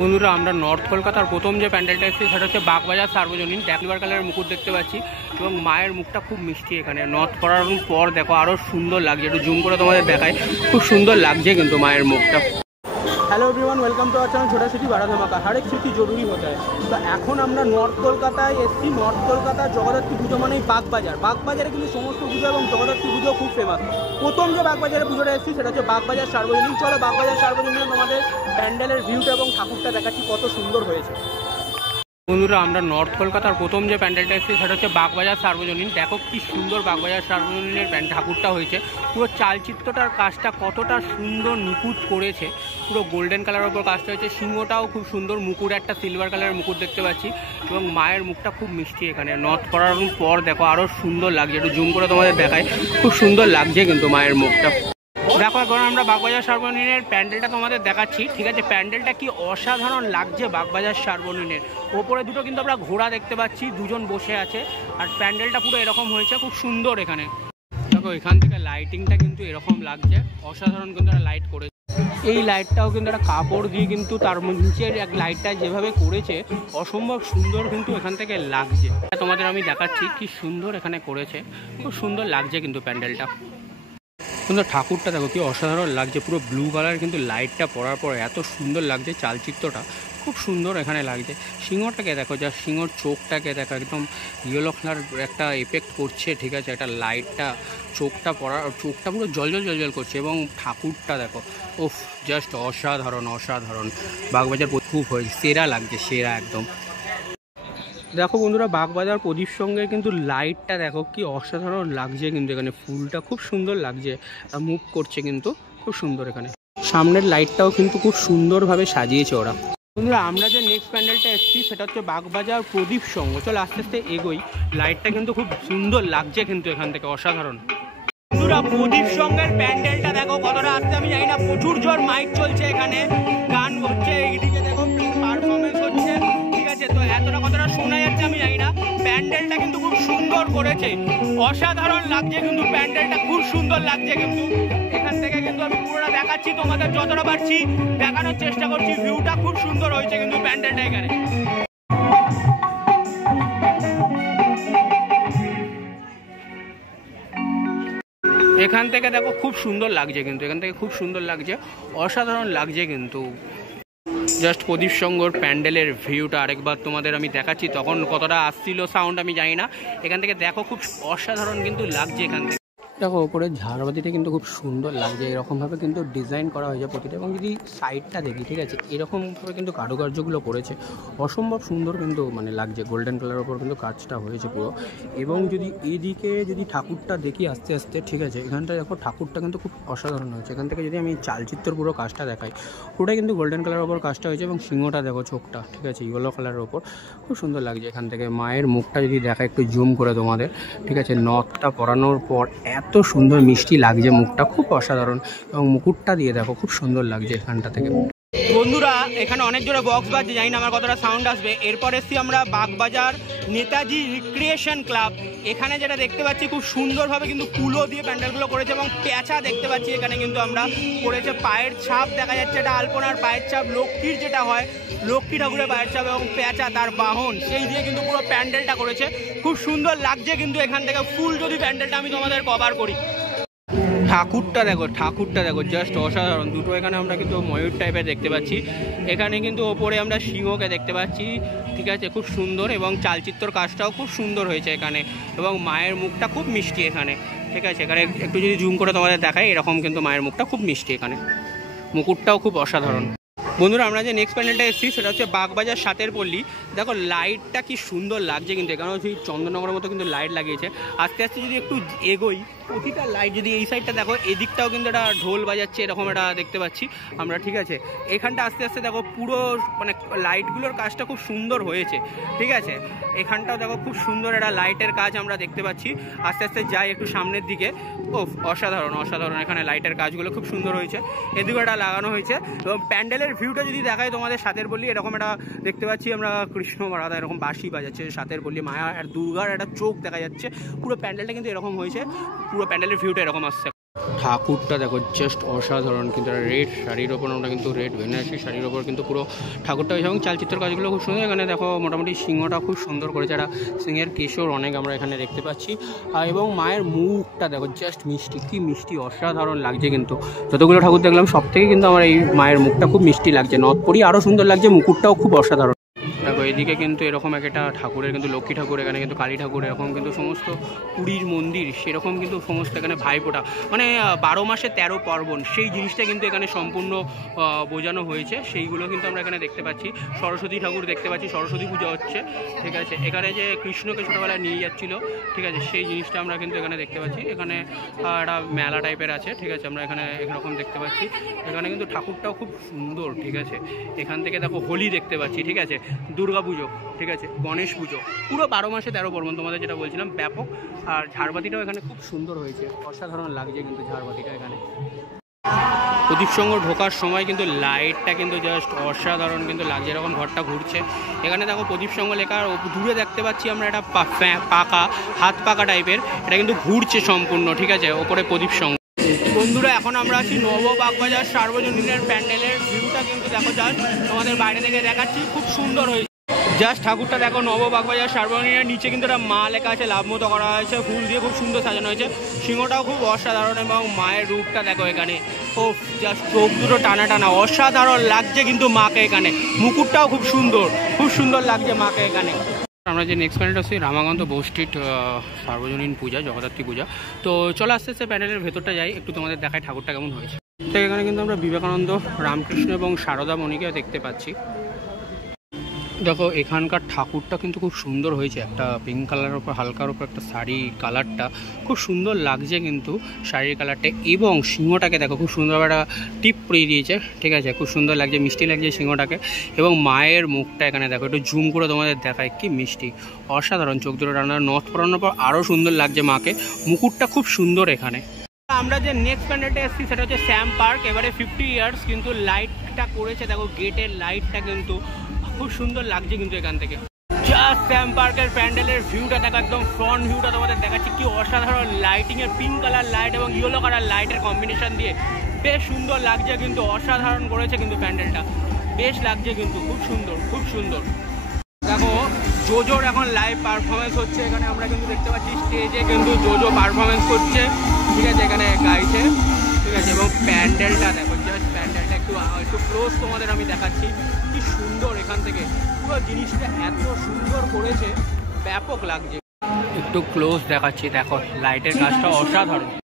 বন্ধুরা আমরা নর্থ কলকাতার প্রথম যে প্যান্ডেলটা এসেছে সেটা হচ্ছে বাগবাজার সার্বজনীন সিলভার কালারের মুকুট দেখতে পাচ্ছি এবং মায়ের মুখটা খুব মিষ্টি। এখানে নর্থ করার পর দেখো আরও সুন্দর লাগছে, একটু জুম করে তোমাদের দেখায়, খুব সুন্দর লাগছে কিন্তু মায়ের মুখটা। Hello everyone, welcome to our channel ছোটা সিটি বাড়া ধামাকা। হরেক স্মৃতি জরুরি হতে হয়। তো এখন আমরা নর্থ কলকাতায় এসেছি। নর্থ কলকাতার জগদ্ধাত্রী পুজো মানেই বাগবাজার। বাগবাজারে কিন্তু সমস্ত পুজো এবং জগদ্ধাত্রী পুজো খুব ফেমাস। প্রথম যে বাগবাজারে পুজোটা এসেছি সেটা হচ্ছে বাগবাজার সার্বজনীন। চলো বাগবাজার সার্বজনীন তোমাদের প্যান্ডেলের ভিউটা এবং ঠাকুরটা দেখাচ্ছি কত সুন্দর হয়েছে। বন্ধুরা আমরা নর্থ কলকাতার প্রথম যে প্যান্ডেলটা এসেছে সেটা হচ্ছে বাগবাজার সার্বজনীন। দেখো কি সুন্দর বাগবাজার সার্বজনীনের ঠাকুরটা হয়েছে। পুরো চালচিত্রটার কাজটা কতটা সুন্দর নিখুঁত করেছে, পুরো গোল্ডেন কালারের ওপর কাজটা হয়েছে। সিংহটাও খুব সুন্দর, মুকুট একটা সিলভার কালারের মুকুট দেখতে পাচ্ছি এবং মায়ের মুখটা খুব মিষ্টি। এখানে নর্থ করার পর দেখো আরও সুন্দর লাগছে, একটু জুম করে তোমাদের দেখায়, খুব সুন্দর লাগছে কিন্তু মায়ের মুখটা। দেখো এখন আমরা বাগবাজার সার্বজনীনের প্যান্ডেলটা তোমাদের দেখাচ্ছি। ঠিক আছে, প্যান্ডেলটা কি অসাধারণ লাগছে বাগবাজার সার্বজনীনের। ওপরে দুটো কিন্তু আমরা ঘোড়া দেখতে পাচ্ছি, দুজন বসে আছে, আর প্যান্ডেলটা পুরো এরকম হয়েছে, খুব সুন্দর। এখানে দেখো এখান থেকে লাইটিংটা কিন্তু এরকম লাগছে, অসাধারণ কিন্তু একটা লাইট করেছে। এই লাইটটাও কিন্তু একটা কাপড় দিয়ে কিন্তু তার নিচের এক লাইটটা যেভাবে করেছে অসম্ভব সুন্দর কিন্তু এখান থেকে লাগছে। তোমাদের আমি দেখাচ্ছি কি সুন্দর এখানে করেছে, খুব সুন্দর লাগছে কিন্তু প্যান্ডেলটা। কিন্তু ঠাকুরটা দেখো কি অসাধারণ লাগছে, পুরো ব্লু কালার কিন্তু লাইটটা পড়ার পর এত সুন্দর লাগছে, চালচিত্রটা খুব সুন্দর এখানে লাগছে। সিংহটাকে দেখো, যা সিংহর চোখটাকে দেখো একদম ইয়েলো কালার একটা এফেক্ট করছে। ঠিক আছে, একটা লাইটটা চোখটা পড়ার, চোখটা পুরো জলজল জলজল করছে এবং ঠাকুরটা দেখো ওফ জাস্ট অসাধারণ অসাধারণ। বাগবাজার খুব হয়েছে, সেরা লাগছে, সেরা একদম। দেখো বন্ধুরা বাগবাজার প্রদীপ সঙ্গে কিন্তু লাইটটা দেখো কি অসাধারণ লাগছে কিন্তু এখানে, ফুলটা খুব সুন্দর লাগছে, মুভ করছে কিন্তু খুব সুন্দর। এখানে সামনের লাইটটাও কিন্তু খুব সুন্দরভাবে সাজিয়েছে ওরা। বন্ধুরা আমরা যে নেক্সট প্যান্ডেলটা এসেছি সেটা হচ্ছে বাগবাজার প্রদীপ সঙ্গ। চলো আস্তে আস্তে এগোই, লাইটটা কিন্তু খুব সুন্দর লাগছে কিন্তু এখান থেকে, অসাধারণ। বন্ধুরা প্রদীপ সঙ্গের প্যান্ডেলটা দেখো কতটা আসছে আমি জানি না, প্রচুর জোর মাইক চলছে, এখানে গান হচ্ছে, এইদিকে দেখো পারফরমেন্স হচ্ছে। ঠিক আছে, তো এতটা কতটা শোনা যাচ্ছে আমি জানি না। প্যান্ডেলটা কিন্তু খুব সুন্দর করেছে, অসাধারণ লাগছে কিন্তু প্যান্ডেলটা, খুব সুন্দর লাগছে কিন্তু। এখান থেকে কিন্তু আমি পুরোটা দেখাচ্ছি তোমাদের, যতটা পারছি দেখানোর চেষ্টা করছি। ভিউটা খুব সুন্দর হয়েছে কিন্তু প্যান্ডেলটা এখানে। এখান থেকে দেখো খুব সুন্দর লাগছে কিন্তু, এখান থেকে খুব সুন্দর লাগছে, অসাধারণ লাগছে কিন্তু। জাস্ট প্রদীপ সঙ্গর প্যান্ডেলের ভিউটা আরেকবার তোমাদের আমি দেখাচ্ছি, তখন কতটা আসছিল সাউন্ড আমি জানি না। এখান থেকে দেখো খুব অসাধারণ কিন্তু লাগছে। এখান থেকে দেখো ওপরে ঝাড়বাতিটা কিন্তু খুব সুন্দর লাগছে, এরকমভাবে কিন্তু ডিজাইন করা হয়েছে প্রতিটা। এবং যদি সাইডটা দেখি, ঠিক আছে, এরকমভাবে কিন্তু কারুকার্যগুলো করেছে, অসম্ভব সুন্দর কিন্তু মানে লাগছে। গোল্ডেন কালারের ওপর কিন্তু কাজটা হয়েছে পুরো। এবং যদি এইদিকে যদি ঠাকুরটা দেখি আস্তে আস্তে, ঠিক আছে, এখানটা দেখো ঠাকুরটা কিন্তু খুব অসাধারণ হয়েছে। এখান থেকে যদি আমি চালচিত্র পুরো কাজটা দেখাই, পুরোটা কিন্তু গোল্ডেন কালারের ওপর কাজটা হয়েছে। এবং সিংহটা দেখো, চোখটা, ঠিক আছে, ইয়েলো কালারের ওপর খুব সুন্দর লাগছে। এখান থেকে মায়ের মুখটা যদি দেখা একটু জুম করে তোমাদের, ঠিক আছে, নথটা পরানোর পর এত সুন্দর মিষ্টি লাগছে মুখটা, খুব অসাধারণ। এবং মুকুটটা দিয়ে দেখো খুব সুন্দর লাগছে এখানটা থেকে। বন্ধুরা এখানে অনেক জোরে বক্স বাজছে, জানি না আমার কতটা সাউন্ড আসবে। এরপর এসছি আমরা বাগবাজার নেতাজি রিক্রিয়েশন ক্লাব। এখানে যেটা দেখতে পাচ্ছি খুব সুন্দরভাবে কিন্তু কুলো দিয়ে প্যান্ডেলগুলো করেছে এবং পেঁচা দেখতে পাচ্ছি এখানে কিন্তু আমরা করেছে। পায়ের ছাপ দেখা যাচ্ছে, এটা আলপনার পায়ের ছাপ, লক্ষ্মীর যেটা হয় লক্ষ্মী ঠাকুরের পায়ের ছাপ, এবং পেঁচা তার বাহন, সেই দিয়ে কিন্তু পুরো প্যান্ডেলটা করেছে, খুব সুন্দর লাগছে কিন্তু। এখান থেকে ফুল যদি প্যান্ডেলটা আমি তোমাদের কভার করি, ঠাকুরটা দেখো, ঠাকুরটা দেখো জাস্ট অসাধারণ। দুটো এখানে আমরা কিন্তু ময়ূর টাইপের দেখতে পাচ্ছি, এখানে কিন্তু ওপরে আমরা সিংহকে দেখতে পাচ্ছি, ঠিক আছে, খুব সুন্দর। এবং চালচিত্রর কাজটাও খুব সুন্দর হয়েছে এখানে, এবং মায়ের মুখটা খুব মিষ্টি এখানে, ঠিক আছে। এখানে একটু যদি জুম করে তোমাদের দেখাই, এরকম কিন্তু মায়ের মুখটা খুব মিষ্টি এখানে, মুকুটটাও খুব অসাধারণ। বন্ধুরা আমরা যে নেক্সট প্যান্ডেলটা এসেছি সেটা হচ্ছে বাগবাজার সাতের পল্লী। দেখো লাইটটা কি সুন্দর লাগছে কিন্তু, এখানে হচ্ছে চন্দননগরের মতো কিন্তু লাইট লাগিয়েছে। আস্তে আস্তে যদি একটু এগোই, প্রতিটা লাইট যদি এই সাইডটা দেখো, এদিকটাও কিন্তু একটা ঢোল বাজাচ্ছে, এরকম একটা দেখতে পাচ্ছি আমরা, ঠিক আছে। এখানটা আস্তে আস্তে দেখো পুরো মানে লাইটগুলোর কাজটা খুব সুন্দর হয়েছে, ঠিক আছে। এখানটাও দেখো খুব সুন্দর একটা লাইটের কাজ আমরা দেখতে পাচ্ছি। আস্তে আস্তে যাই একটু সামনের দিকে, ও অসাধারণ অসাধারণ, এখানে লাইটের কাজগুলো খুব সুন্দর হয়েছে, এদিকে একটা লাগানো হয়েছে। এবং প্যান্ডেলের ভিউটা যদি দেখায় তোমাদের, সাতের পল্লী এরকম একটা দেখতে পাচ্ছি আমরা, কৃষ্ণ রাধা এরকম বাঁশি বাজাচ্ছে, সাতের পল্লী মায়া আর দুর্গার একটা চোখ দেখা যাচ্ছে। পুরো প্যান্ডেলটা কিন্তু এরকম হয়েছে, পুরো প্যান্ডেলের ভিউটা এরকম আসছে। ঠাকুরটা দেখো জাস্ট অসাধারণ, কিন্তু রেড শাড়ির ওপর আমরা কিন্তু রেড বেনারসি শাড়ির ওপর কিন্তু পুরো ঠাকুরটা হয়েছে এবং চালচিত্র কাজগুলো খুব সুন্দর। এখানে দেখো মোটামুটি সিংহটা খুব সুন্দর করেছে, একটা সিংহের কেশর অনেক আমরা এখানে দেখতে পাচ্ছি। এবং মায়ের মুখটা দেখো জাস্ট মিষ্টি, কি মিষ্টি, অসাধারণ লাগছে। কিন্তু যতগুলো ঠাকুর দেখলাম সব থেকে কিন্তু আমার এই মায়ের মুখটা খুব মিষ্টি লাগছে। নথপরি আরও সুন্দর লাগছে, মুকুটটাও খুব অসাধারণ। দেখো এদিকে কিন্তু এরকম একটা ঠাকুরের কিন্তু লক্ষ্মী ঠাকুর, এখানে কিন্তু কালী ঠাকুর, এরকম কিন্তু সমস্ত পুরীর মন্দির সেরকম কিন্তু সমস্ত এখানে ভাইফোঁটা, মানে 12 মাসে 13 পার্বণ, সেই জিনিসটা কিন্তু এখানে সম্পূর্ণ বোঝানো হয়েছে। সেইগুলো কিন্তু আমরা এখানে দেখতে পাচ্ছি। সরস্বতী ঠাকুর দেখতে পাচ্ছি, সরস্বতী পূজা হচ্ছে, ঠিক আছে। এখানে যে কৃষ্ণকে ছোটোবেলায় নিয়ে যাচ্ছিলো, ঠিক আছে, সেই জিনিসটা আমরা কিন্তু এখানে দেখতে পাচ্ছি। এখানে একটা মেলা টাইপের আছে, ঠিক আছে, আমরা এখানে এরকম দেখতে পাচ্ছি। এখানে কিন্তু ঠাকুরটাও খুব সুন্দর, ঠিক আছে। এখান থেকে দেখো হোলি দেখতে পাচ্ছি, ঠিক আছে, দুর্গা পুজো, ঠিক আছে, গণেশ পুজো, পুরো 12 মাসে 13 পার্বণ তোমাদের যেটা বলছিলাম, ব্যাপক। আর ঝাড়বাতিটাও এখানে খুব সুন্দর হয়েছে, অসাধারণ লাগছে কিন্তু ঝাড়বাতিটা এখানে। প্রদীপ সংঘ ঢোকার সময় কিন্তু লাইটটা কিন্তু জাস্ট অসাধারণ কিন্তু লাগছে, এরকম ঘরটা ঘুরছে। এখানে দেখো প্রদীপ সংঘ লেখা, দূরে দেখতে পাচ্ছি আমরা একটা পাকা, হাত পাকা টাইপের, এটা কিন্তু ঘুরছে সম্পূর্ণ, ঠিক আছে, ওপরে প্রদীপ সংঘ। বন্ধুরা এখন আমরা আছি নববাগবাজার সার্বজনীনের প্যান্ডেলের ভিউটা কিন্তু দেখো জাস্ট তোমাদের বাইরে থেকে দেখাচ্ছি, খুব সুন্দর হয়েছে। জাস্ট ঠাকুরটা দেখো নববাগবাজার সার্বজনীনের, নিচে কিন্তু একটা মা লেখা আছে, লাভ মতো করা হয়েছে, ফুল দিয়ে খুব সুন্দর সাজানো হয়েছে। সিংহটাও খুব অসাধারণ এবং মায়ের রূপটা দেখো এখানে, ও জাস্ট চোখ দুটো টানা টানা, অসাধারণ লাগছে কিন্তু মাকে এখানে। মুকুটটাও খুব সুন্দর লাগছে মাকে এখানে। আমরা যে নেক্সট প্যান্ডেল হচ্ছে রামাকান্ত বোস স্ট্রিট সার্বজনীন পূজা, জগদ্ধাত্রী পূজা। তো চলে আস্তে আস্তে প্যান্ডেলের ভেতরটা যাই, একটু তোমাদের দেখায় ঠাকুরটা কেমন হয়েছে। তো এখানে কিন্তু আমরা বিবেকানন্দ, রামকৃষ্ণ এবং সারদা মণিকে দেখতে পাচ্ছি। দেখো এখানকার ঠাকুরটা কিন্তু খুব সুন্দর হয়েছে, একটা পিঙ্ক কালারের ওপর হালকার ওপর একটা শাড়ি কালারটা খুব সুন্দর লাগছে কিন্তু শাড়ির কালারটা। এবং সিংহটাকে দেখো খুব সুন্দর একটা টিপ পরিয়ে দিয়েছে, ঠিক আছে, খুব সুন্দর লাগছে, মিষ্টি লাগছে সিংহটাকে। এবং মায়ের মুখটা এখানে দেখো, একটু জুম করে তোমাদের দেখায়, কি মিষ্টি, অসাধারণ। চোখ দুটো টানা, নথ পরানোর পর আরও সুন্দর লাগছে মাকে, মুকুটটা খুব সুন্দর এখানে। আমরা যে নেক্সট প্যান্ডেলটা এসেছি সেটা হচ্ছে শ্যাম পার্ক, এবারে 50 ইয়ার্স কিন্তু লাইটটা করেছে দেখো, গেটের লাইটটা কিন্তু খুব সুন্দর লাগছে কিন্তু এখান থেকে। জাস্ট শ্যাম পার্কের প্যান্ডেলের ভিউটা দেখো, একদম ফ্রন্ট ভিউটা তোমাদের দেখাচ্ছি, কি অসাধারণ লাইটিংয়ের, পিঙ্ক কালার লাইট এবং ইয়েলো কালার লাইটের কম্বিনেশন দিয়ে বেশ সুন্দর লাগছে কিন্তু, অসাধারণ করেছে কিন্তু প্যান্ডেলটা, বেশ লাগছে কিন্তু, খুব সুন্দর। দেখো জোজোর এখন লাইভ পারফরমেন্স হচ্ছে এখানে, আমরা কিন্তু দেখতে পাচ্ছি স্টেজে কিন্তু জোজো পারফরমেন্স করছে, ঠিক আছে, এখানে গাইছে, ঠিক আছে। এবং প্যান্ডেলটা দেখো, জাস্ট প্যান্ডেলটা একটু ক্লোজ তোমাদের আমি দেখাচ্ছি, কি সুন্দর এখান থেকে পুরো জিনিসটা এত সুন্দর করেছে, ব্যাপক লাগছে। একটু ক্লোজ দেখাচ্ছি, দেখো লাইটের কাজটা অসাধারণ।